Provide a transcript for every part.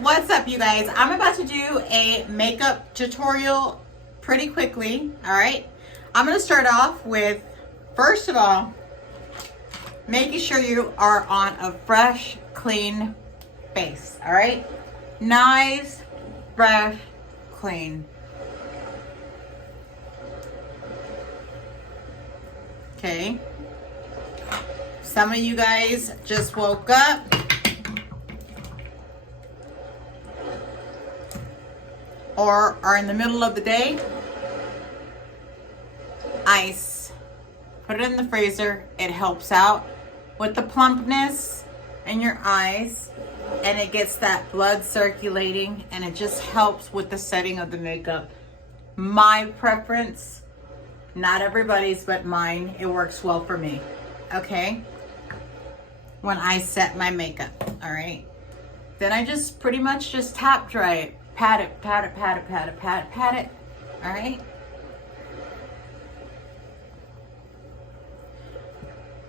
What's up, you guys? I'm about to do a makeup tutorial pretty quickly. All right, I'm going to start off with, first of all, making sure you are on a fresh, clean face. All right, nice, fresh, clean. Okay, some of you guys just woke up. Or are in the middle of the day. Ice. Put it in the freezer. It helps out with the plumpness in your eyes, and it gets that blood circulating, and it just helps with the setting of the makeup. My preference, not everybody's, but mine, it works well for me. Okay? When I set my makeup, all right? Then I just pretty much just tap dry it. Pat it, pat it, pat it, pat it, pat it, pat it. All right.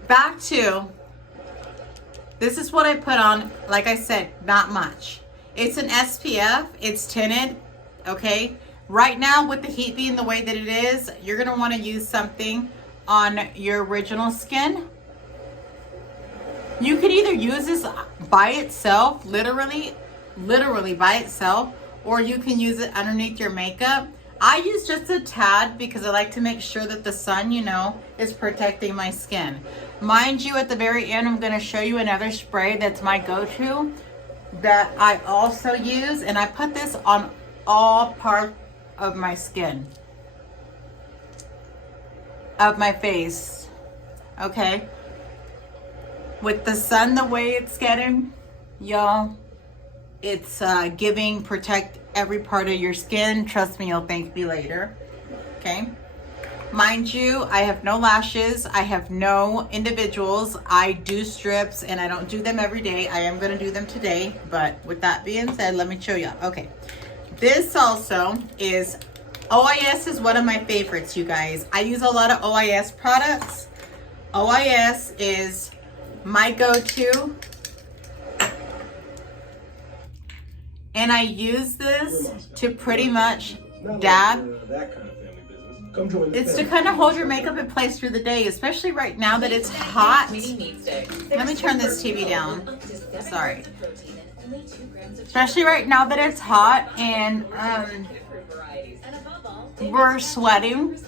Back to, this is what I put on. Like I said, not much. It's an SPF. It's tinted. Okay. Right now, with the heat being the way that it is, you're going to want to use something on your original skin. You can either use this by itself, literally by itself, or you can use it underneath your makeup. I use just a tad because I like to make sure that the sun, is protecting my skin. Mind you, at the very end, I'm going to show you another spray that's my go-to that I also use, and I put this on all parts of my skin, of my face, okay? With the sun the way it's getting, y'all, it's protect every part of your skin. Trust me, you'll thank me later. Okay. Mind you, I have no lashes. I have no individuals. I do strips, and I don't do them every day. I am going to do them today. But with that being said, let me show you. Okay. This also is, OIS is one of my favorites, you guys. I use a lot of OIS products. OIS is my go-to. And I use this to pretty much dab. It's to kind of hold your makeup in place through the day, especially right now that it's hot. Let me turn this TV down. Sorry. Especially right now that it's hot and we're sweating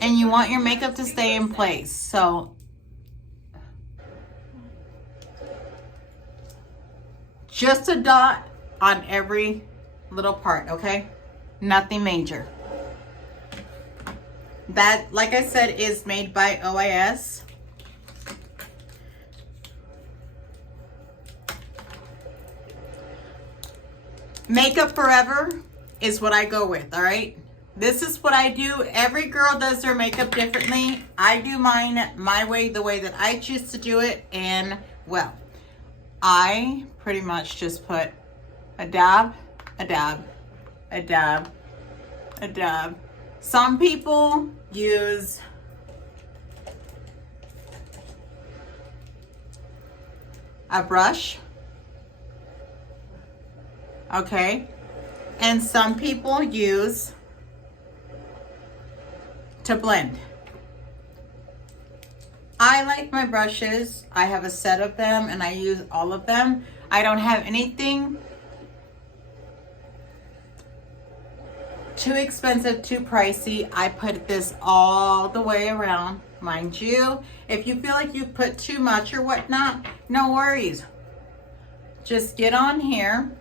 and you want your makeup to stay in place. So just a dot on every little part, okay? Nothing major. That, like I said, is made by OIS. Makeup Forever is what I go with, all right? This is what I do. Every girl does their makeup differently. I do mine my way, the way that I choose to do it, and, well, I pretty much just put a dab, a dab, a dab, a dab. Some people use a brush, okay? And some people use to blend. I like my brushes. I have a set of them and I use all of them. I don't have anything too expensive, too pricey. I put this all the way around. Mind you, if you feel like you put too much or whatnot, no worries. Just get on here,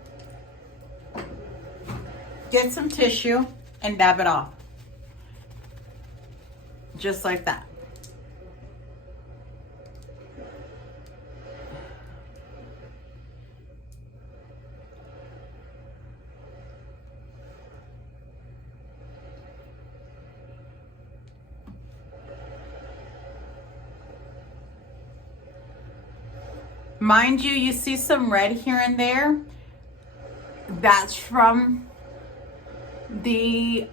get some tissue and dab it off. Just like that. Mind you, you see some red here and there. That's from the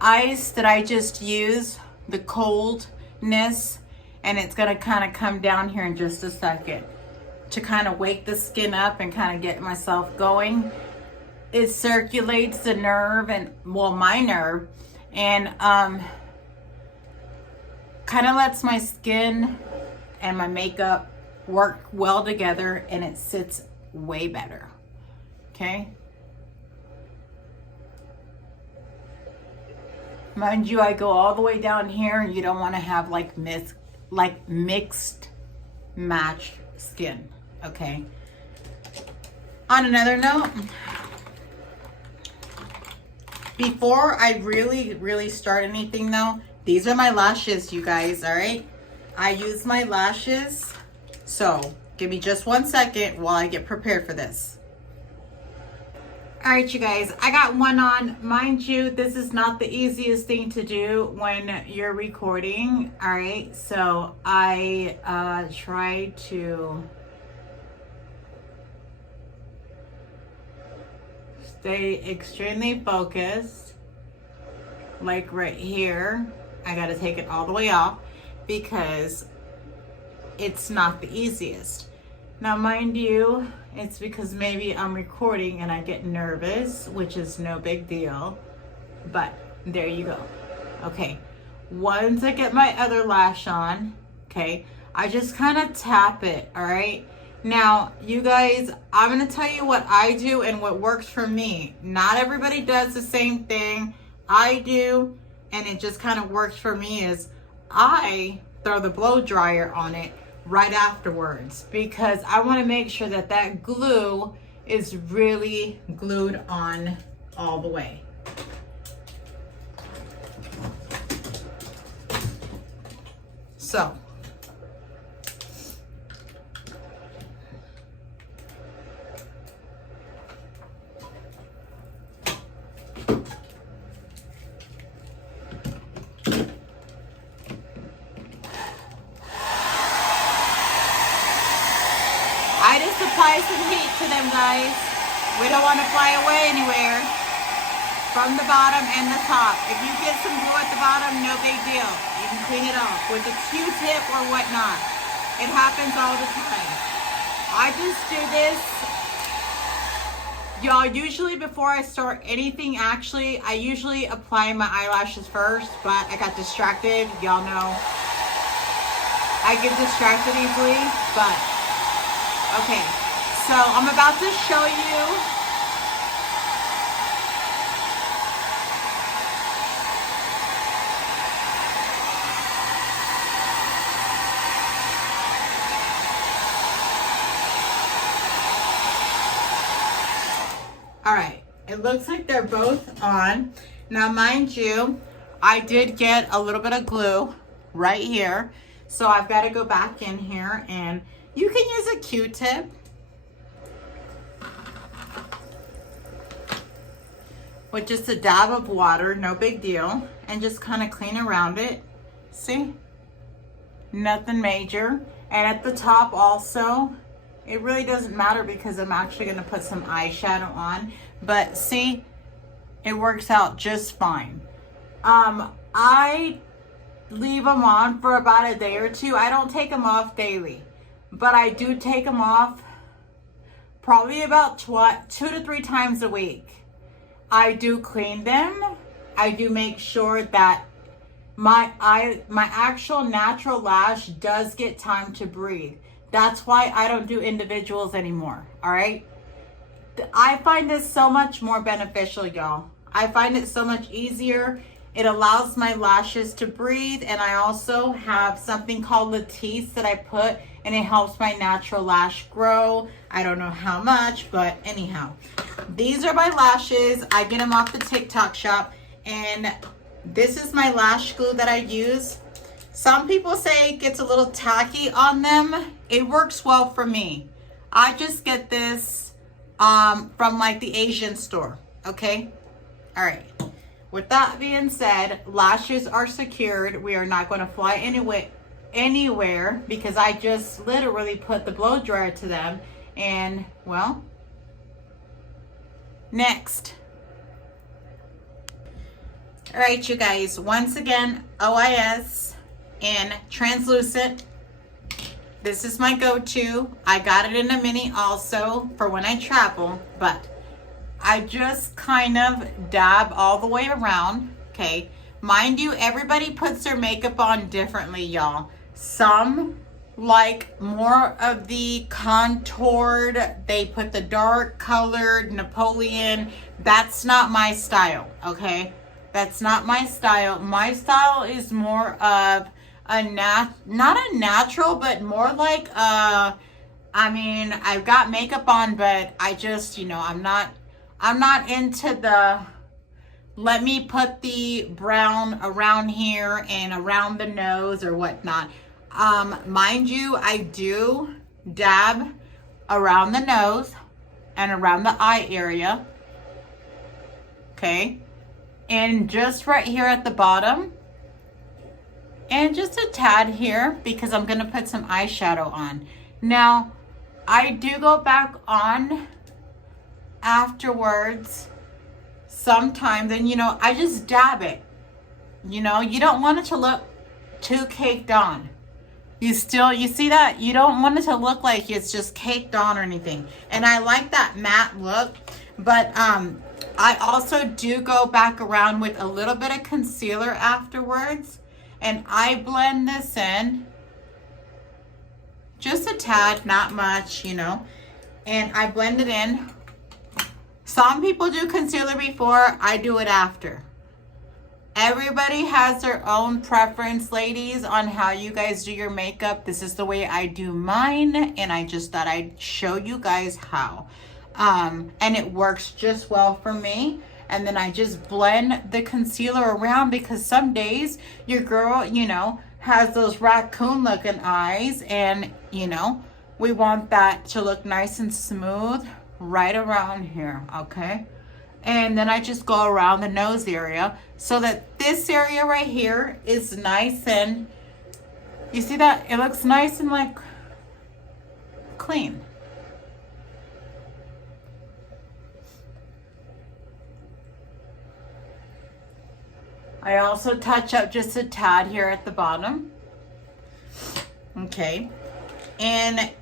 ice that I just used, the coldness, and it's gonna kind of come down here in just a second. to kind of wake the skin up and kind of get myself going. It circulates the nerve and, well, my nerve, and kind of lets my skin and my makeup work well together, and it sits way better. Okay. Mind you, I go all the way down here, and you don't want to have like mixed matched skin. Okay. On another note, before I really start anything though, these are my lashes, you guys. All right. I use my lashes. So give me just 1 second while I get prepared for this. All right, you guys, I got one on. Mind you, this is not the easiest thing to do when you're recording. All right, so I try to stay extremely focused. Like right here, I got to take it all the way off because it's not the easiest. Now, mind you, it's because maybe I'm recording and I get nervous, which is no big deal, but there you go. Okay, once I get my other lash on, okay, I just kind of tap it, all right? Now, you guys, I'm gonna tell you what I do and what works for me. Not everybody does the same thing I do, and it just kind of works for me is I throw the blow dryer on it right afterwards because I want to make sure that that glue is really glued on all the way. So I just apply some heat to them, guys. We don't want to fly away anywhere. From the bottom and the top. If you get some glue at the bottom, no big deal. You can clean it off with a Q-tip or whatnot. It happens all the time. I just do this. Y'all, usually before I start anything, actually, I usually apply my eyelashes first, but I got distracted. Y'all know I get distracted easily, but okay, so I'm about to show you all right, it looks like they're both on. Now, mind you, I did get a little bit of glue right here, so I've got to go back in here, and you can use a Q-tip. With just a dab of water, no big deal. And just kind of clean around it. See? Nothing major. And at the top also, it really doesn't matter because I'm actually going to put some eyeshadow on. But see, it works out just fine. I leave them on for about a day or two. I don't take them off daily. But I do take them off probably about 2 to 3 times a week. I do clean them. I do make sure that my actual natural lash does get time to breathe. That's why I don't do individuals anymore, all right? I find this so much more beneficial, y'all. I find it so much easier. It allows my lashes to breathe, and I also have something called Latisse that I put, and it helps my natural lash grow. I don't know how much, but anyhow. These are my lashes. I get them off the TikTok shop, and this is my lash glue that I use. Some people say it gets a little tacky on them. It works well for me. I just get this from like the Asian store, okay? All right. With that being said, lashes are secured. We are not going to fly anywhere because I just literally put the blow dryer to them. And, well, next. All right, you guys. Once again, OIS in translucent This is my go-to. I got it in a mini also for when I travel, but I just kind of dab all the way around, okay? Mind you, everybody puts their makeup on differently, y'all. Some like more of the contoured, they put the dark colored Napoleon. That's not my style, okay? That's not my style. My style is more of not a natural, but more like I mean, I've got makeup on, but I just, you know, I'm not into the, let me put the brown around here and around the nose or whatnot. Mind you, I do dab around the nose and around the eye area. Okay. And just right here at the bottom. And just a tad here because I'm going to put some eyeshadow on. Now, I do go back on afterwards sometimes, and you know, I just dab it. You know, you don't want it to look too caked on. You see that? You don't want it to look like it's just caked on or anything. And I like that matte look, but I also do go back around with a little bit of concealer afterwards, and I blend this in just a tad, not much, you know, and I blend it in. Some people do concealer before, I do it after. Everybody has their own preference, ladies, on how you guys do your makeup. This is the way I do mine, and I just thought I'd show you guys how. And it works just well for me. And then I just blend the concealer around because some days your girl, you know, has those raccoon looking eyes, and, you know, we want that to look nice and smooth right around here, okay? And then I just go around the nose area so that this area right here is nice, and you see that? It looks nice and like clean. I also touch up just a tad here at the bottom. Okay. And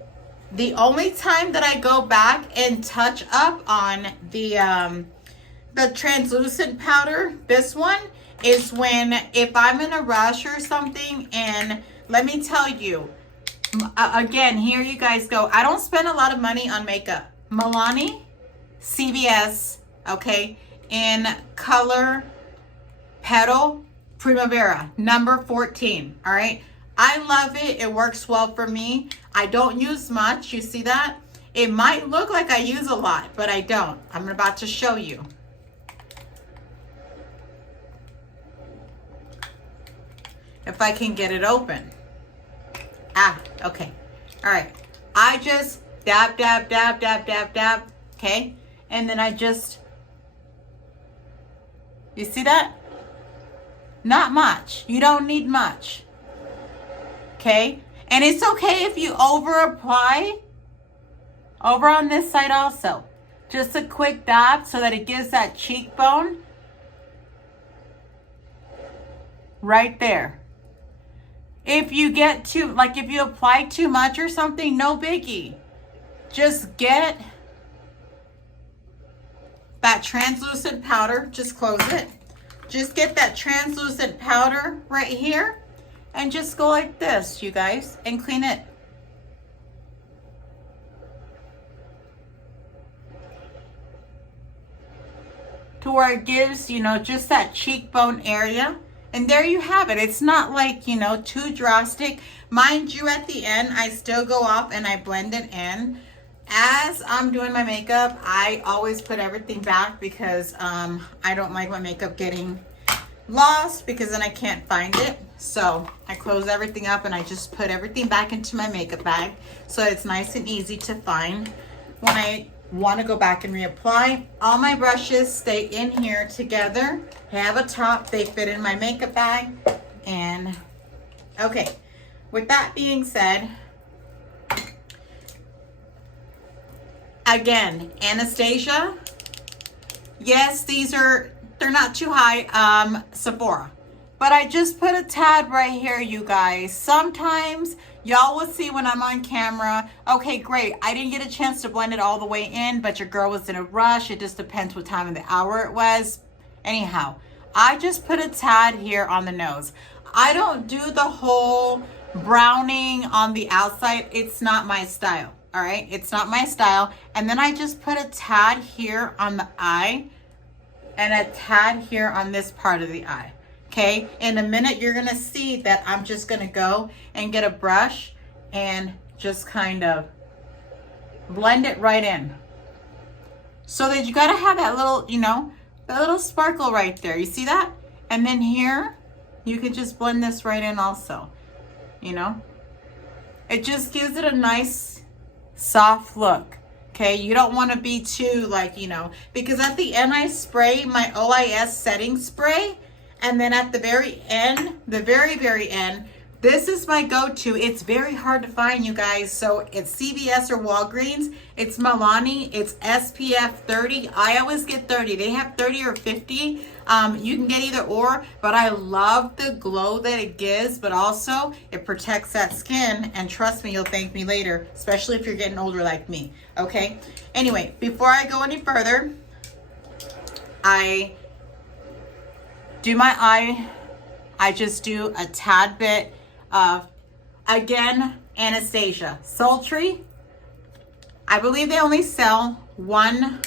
the only time that I go back and touch up on the translucent powder, this one, is when, if I'm in a rush or something, and let me tell you, again, here you guys go. I don't spend a lot of money on makeup. Milani, CVS, okay, in color Petal Primavera, number 14, all right? I love it. It works well for me. I don't use much. You see that? It might look like I use a lot, but I don't. I'm about to show you. If I can get it open. Okay. All right. I just dab, dab, dab, dab, dab, dab. Okay. And then I just, you see that? Not much. You don't need much. Okay. And it's okay if you over apply over on this side also. Just a quick dab so that it gives that cheekbone right there. If you get too, like if you apply too much or something, no biggie. Just get that translucent powder. Just close it. Just get that translucent powder right here and just go like this, you guys, and clean it. To where it gives, you know, just that cheekbone area. And there you have it. It's not like, you know, too drastic. Mind you, at the end, I still go off and I blend it in. As I'm doing my makeup, I always put everything back because I don't like my makeup getting lost, because then I can't find it. So I close everything up and I just put everything back into my makeup bag so it's nice and easy to find when I want to go back and reapply. All my brushes stay in here together. I have a top, they fit in my makeup bag. And okay, with that being said, again, Anastasia, yes, they're not too high. Sephora, but I just put a tad right here, you guys. Sometimes Y'all will see when I'm on camera. Okay, great. I didn't get a chance to blend it all the way in, but your girl was in a rush. It just depends what time of the hour it was. Anyhow, I just put a tad here on the nose. I don't do the whole browning on the outside. It's not my style. All right, it's not my style. And then I just put a tad here on the eye and a tad here on this part of the eye. Okay, in a minute you're gonna see that I'm just gonna go and get a brush and just kind of blend it right in. So that you gotta have that little, you know, that little sparkle right there. You see that? And then here, you can just blend this right in also, you know? It just gives it a nice soft look. Okay, you don't want to be too like, you know, because at the end I spray my OIS setting spray, and then at the very end, the very end, this is my go-to. It's very hard to find, you guys. So it's CVS or Walgreens. It's Milani. It's SPF 30. I always get 30. They have 30 or 50. You can get either or, but I love the glow that it gives, but also it protects that skin. And trust me, you'll thank me later, especially if you're getting older like me. Okay. Anyway, before I go any further, I do my eye. I just do a tad bit of, again, Anastasia Sultry. I believe they only sell one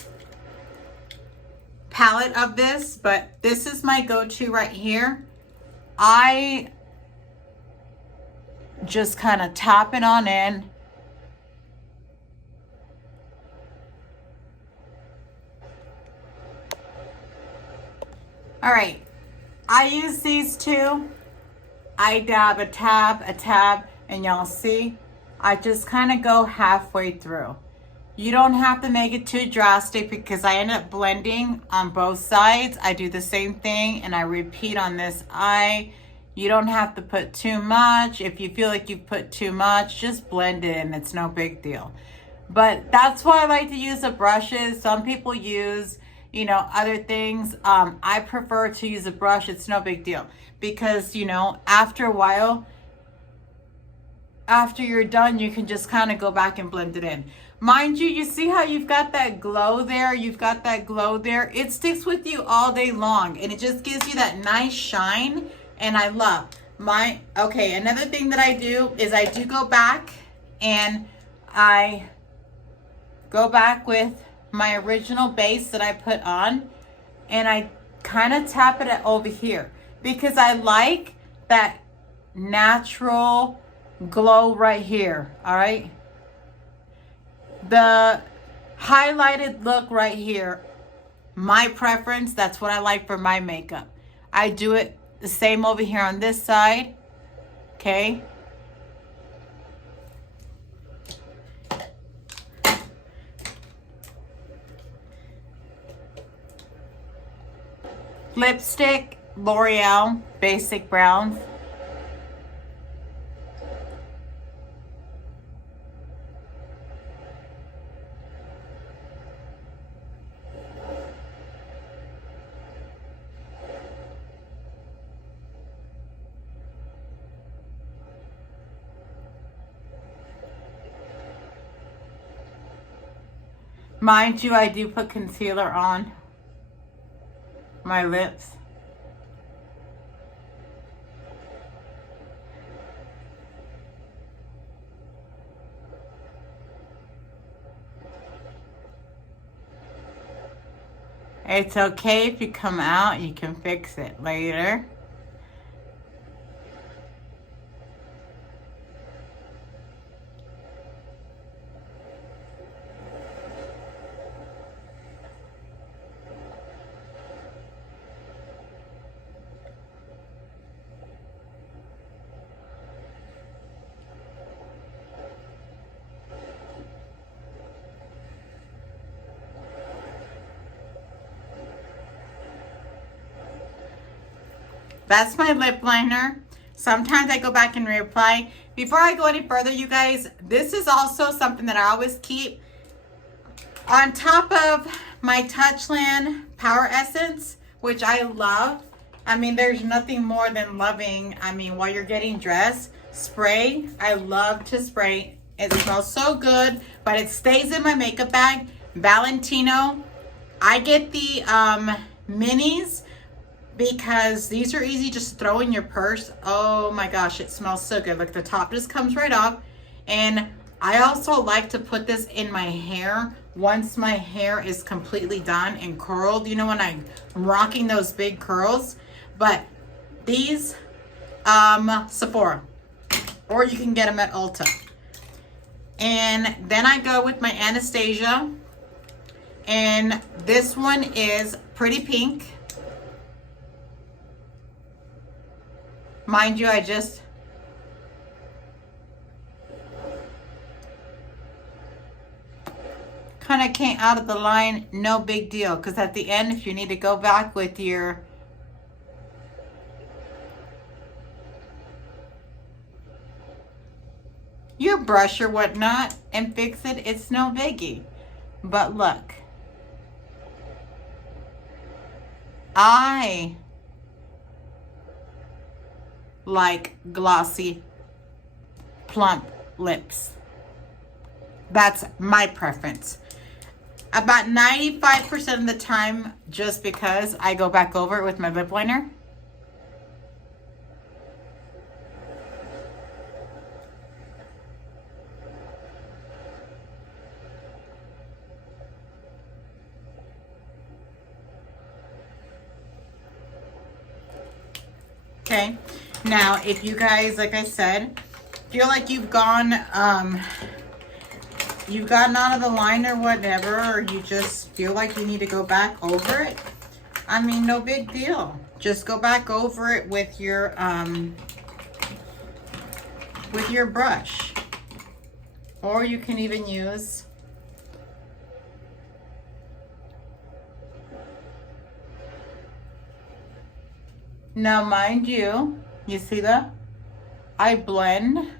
palette of this, but this is my go-to right here. I just kind of tap it on in. All right, I use these two. I dab a tab, and y'all see, I just kind of go halfway through. You don't have to make it too drastic because I end up blending on both sides. I do the same thing and I repeat on this eye. You don't have to put too much. If you feel like you put too much, just blend it in. It's no big deal. But that's why I like to use the brushes. Some people use, you know, other things. I prefer to use a brush. It's no big deal because, you know, after a while, after you're done, you can just kind of go back and blend it in. Mind you, you see how you've got that glow there? You've got that glow there. It sticks with you all day long and it just gives you that nice shine. And I love my, okay, another thing that I do is I do go back and I go back with my original base that I put on and I kind of tap it over here because I like that natural glow right here. All right, the highlighted look right here, my preference. That's what I like for my makeup. I do it the same over here on this side. Okay, lipstick, L'Oreal Basic Browns. Mind you, I do put concealer on my lips. It's okay if you come out, you can fix it later. That's my lip liner. Sometimes I go back and reapply. Before I go any further, you guys, this is also something that I always keep on top of my Touchland Power Essence, which I love. I mean, there's nothing more than loving, I mean, while you're getting dressed, spray. I love to spray. It smells so good, but it stays in my makeup bag. Valentino. I get the minis because these are easy just to throw in your purse. Oh my gosh, it smells so good. Look, the top just comes right off. And I also like to put this in my hair once my hair is completely done and curled. You know, when I'm rocking those big curls. But these, Sephora, or you can get them at Ulta. And then I go with my Anastasia, and this one is Pretty Pink. Mind you, I just kind of came out of the line. No big deal, because at the end, if you need to go back with your brush or whatnot and fix it, it's no biggie. But look, I like glossy, plump lips. That's my preference. About 95% of the time, just because I go back over it with my lip liner. Okay, now if you guys, like I said, feel like you've gotten out of the line or whatever, or you just feel like you need to go back over it, I mean, no big deal. Just go back over it with your brush, or you can even use now, mind you, you see that? I blend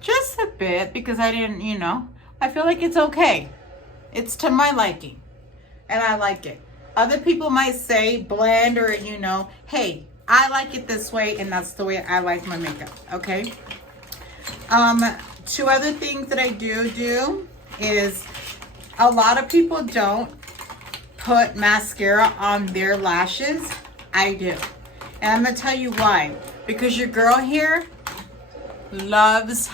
just a bit because I didn't, you know, I feel like it's okay. It's to my liking, and I like it. Other people might say blend, or, you know, hey, I like it this way, and that's the way I like my makeup, okay? Two other things that I do is a lot of people don't put mascara on their lashes. I do. And I'm going to tell you why. Because your girl here loves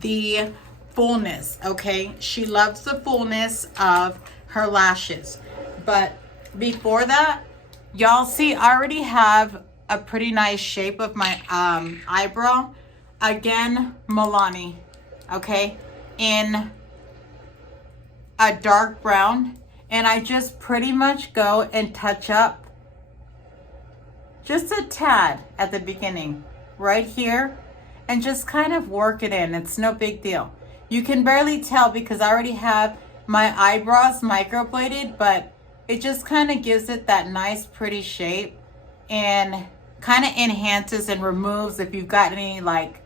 the fullness, okay? She loves the fullness of her lashes. But before that, y'all see, I already have a pretty nice shape of my eyebrow. Again, Milani, okay? In a dark brown. And I just pretty much go and touch up just a tad at the beginning, right here, and just kind of work it in. It's no big deal. You can barely tell because I already have my eyebrows microbladed, but it just kind of gives it that nice, pretty shape and kind of enhances and removes if you've got any like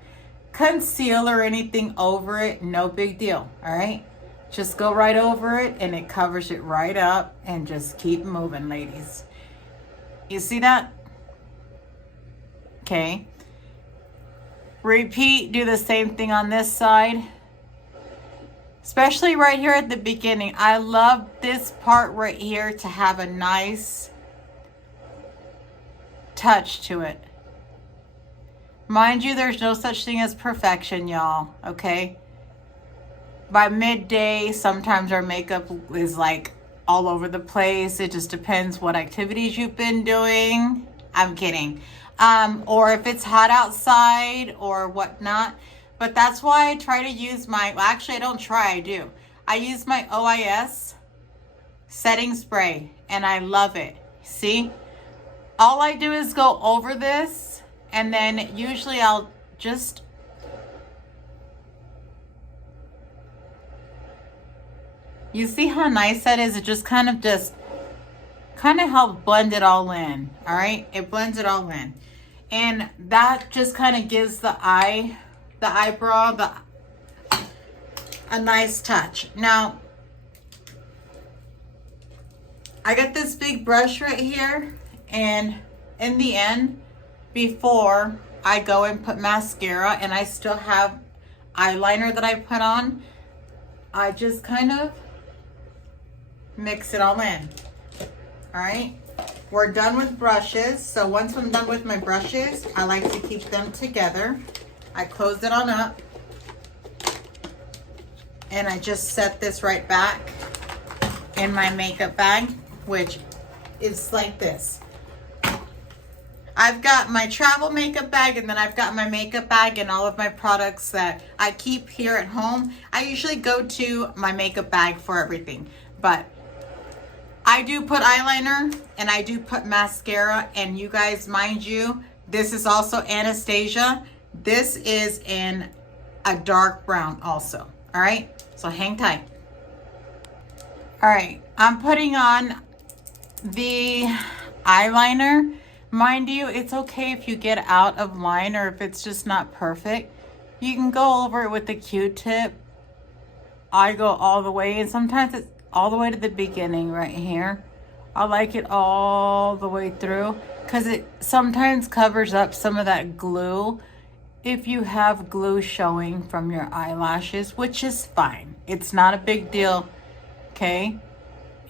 concealer or anything over it. No big deal, all right? Just go right over it and it covers it right up, and just keep moving, ladies. You see that? Okay, repeat, do the same thing on this side, especially right here at the beginning. I love this part right here to have a nice touch to it. Mind you, there's no such thing as perfection, y'all, okay? By midday, sometimes our makeup is like all over the place. It just depends what activities you've been doing. I'm kidding. Or if it's hot outside or whatnot. But that's why I try to use my, well, actually I don't try, I do. I use my OIS setting spray, and I love it. See? All I do is go over this, and then usually I'll just you see how nice that is? It just kind of helps blend it all in. All right, it blends it all in. And that just kind of gives the eyebrow a nice touch. Now, I got this big brush right here, and in the end, before I go and put mascara and I still have eyeliner that I put on, I just kind of mix it all in. All right, we're done with brushes. So once I'm done with my brushes, I like to keep them together. I close it on up and I just set this right back in my makeup bag, which is like this. I've got my travel makeup bag, and then I've got my makeup bag and all of my products that I keep here at home. I usually go to my makeup bag for everything, but I do put eyeliner and I do put mascara. And you guys, mind you, this is also Anastasia. This is in a dark brown also. All right, so hang tight. All right, I'm putting on the eyeliner. Mind you, it's okay if you get out of line or if it's just not perfect. You can go over it with the Q-tip. I go all the way, and sometimes it's all the way to the beginning right here. I like it all the way through because it sometimes covers up some of that glue if you have glue showing from your eyelashes, which is fine. It's not a big deal, okay?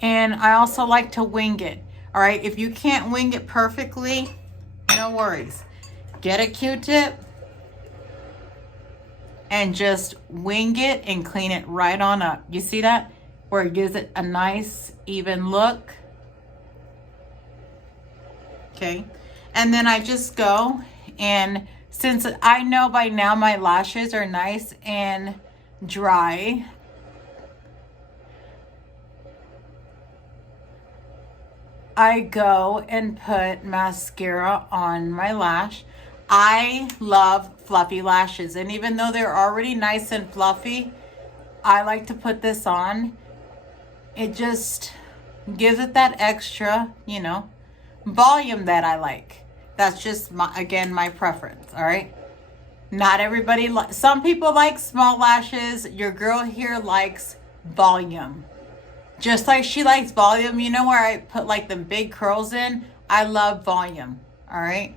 And I also like to wing it. All right, if you can't wing it perfectly, no worries. Get a Q-tip and just wing it and clean it right on up. You see that? Where it gives it a nice, even look. Okay, and then I just go, and since I know by now my lashes are nice and dry, I go and put mascara on my lash. I love fluffy lashes, and even though they're already nice and fluffy, I like to put this on. It just gives it that extra, you know, volume that I like. That's just, again, my preference, all right? Not everybody, some people like small lashes. Your girl here likes volume. Just like she likes volume, you know where I put like the big curls in? I love volume, all right?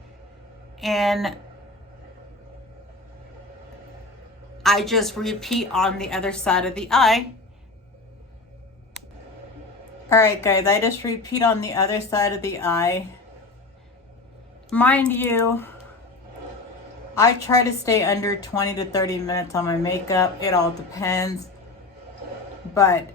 And I just repeat on the other side of the eye. All right, guys, I just repeat on the other side of the eye. Mind you, I try to stay under 20 to 30 minutes on my makeup. It all depends. But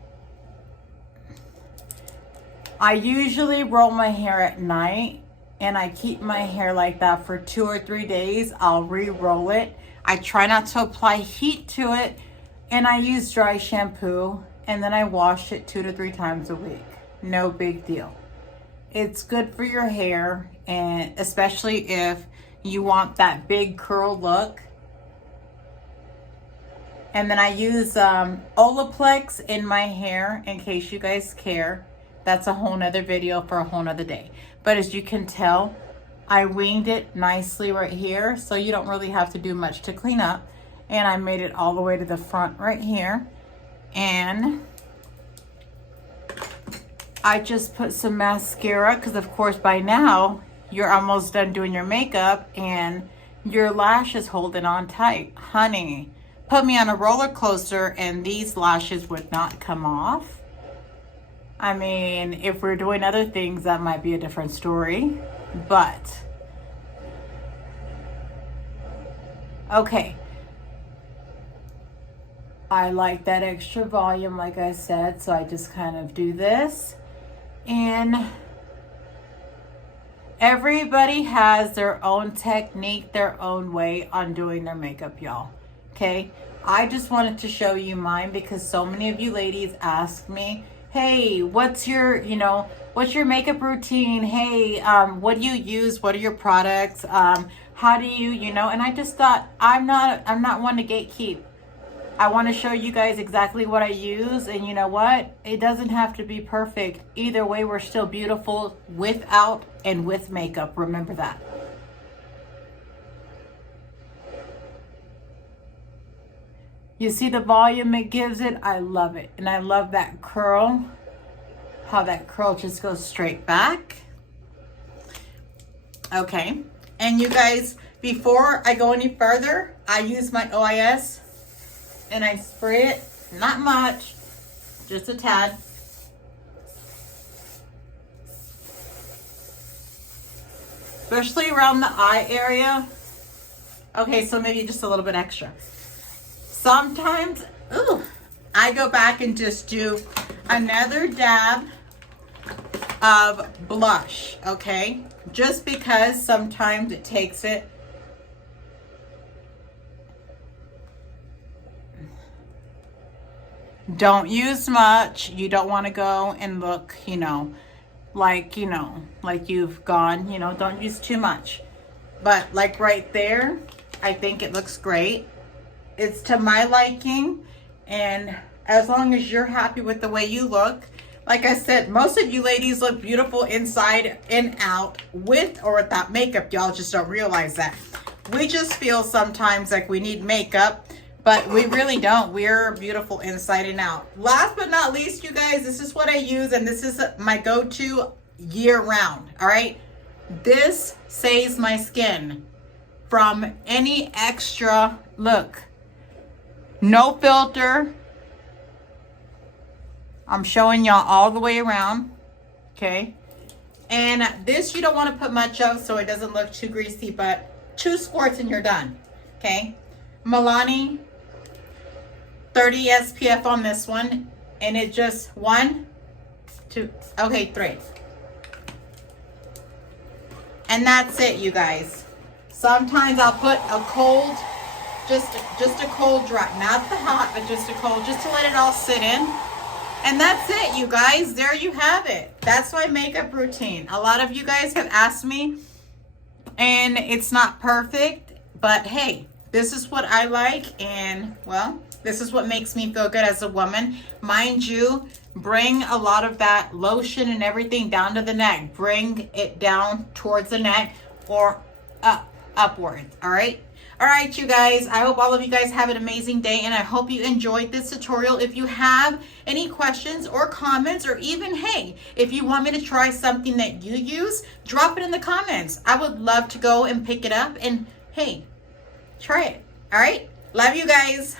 I usually roll my hair at night, and I keep my hair like that for 2 or 3 days. I'll re-roll it. I try not to apply heat to it, and I use dry shampoo, and then I wash it 2 to 3 times a week. No big deal. It's good for your hair, and especially if you want that big curl look. And then I use Olaplex in my hair in case you guys care. That's a whole nother video for a whole nother day. But as you can tell, I winged it nicely right here, so you don't really have to do much to clean up. And I made it all the way to the front right here. And I just put some mascara because, of course, by now you're almost done doing your makeup and your lash is holding on tight. Honey, put me on a roller coaster and these lashes would not come off. I mean, if we're doing other things, that might be a different story, but okay. I like that extra volume, like I said, so I just kind of do this. And everybody has their own technique, their own way on doing their makeup, y'all. Okay? I just wanted to show you mine because so many of you ladies ask me, hey, what's your makeup routine? Hey, what do you use? What are your products? How do you, and I just thought, I'm not one to gatekeep. I want to show you guys exactly what I use, and you know what? It doesn't have to be perfect. Either way, we're still beautiful without and with makeup. Remember that. You see the volume it gives it? I love it. And I love that curl. How that curl just goes straight back. Okay. And you guys, before I go any further, I use my OIS and I spray it, not much, just a tad. Especially around the eye area. Okay, so maybe just a little bit extra. Sometimes, I go back and just do another dab of blush, okay? Just because sometimes it takes it. Don't use much. You don't want to go and look, like you've gone, don't use too much. But like right there, I think it looks great. It's to my liking, and as long as you're happy with the way you look, like I said, most of you ladies look beautiful inside and out with or without makeup. Y'all just don't realize that. We just feel sometimes like we need makeup, but we really don't. We're beautiful inside and out. Last but not least, you guys, this is what I use, and this is my go-to year round, all right? This saves my skin from any extra look. No filter. I'm showing y'all all the way around, okay? And this you don't want to put much of so it doesn't look too greasy, but 2 squirts and you're done, okay? Milani, 30 SPF on this one, and it just 1, 2, okay, 3. And that's it, you guys. Sometimes I'll put a cold, just a cold drop, not the hot, but just a cold, just to let it all sit in. And that's it, you guys. There you have it. That's my makeup routine. A lot of you guys have asked me, and it's not perfect, but hey, this is what I like, and well, this is what makes me feel good as a woman. Mind you, bring a lot of that lotion and everything down to the neck. Bring it down towards the neck or upwards, all right? All right, you guys, I hope all of you guys have an amazing day, and I hope you enjoyed this tutorial. If you have any questions or comments, or even, hey, if you want me to try something that you use, drop it in the comments. I would love to go and pick it up and, hey, try it. All right? Love you guys.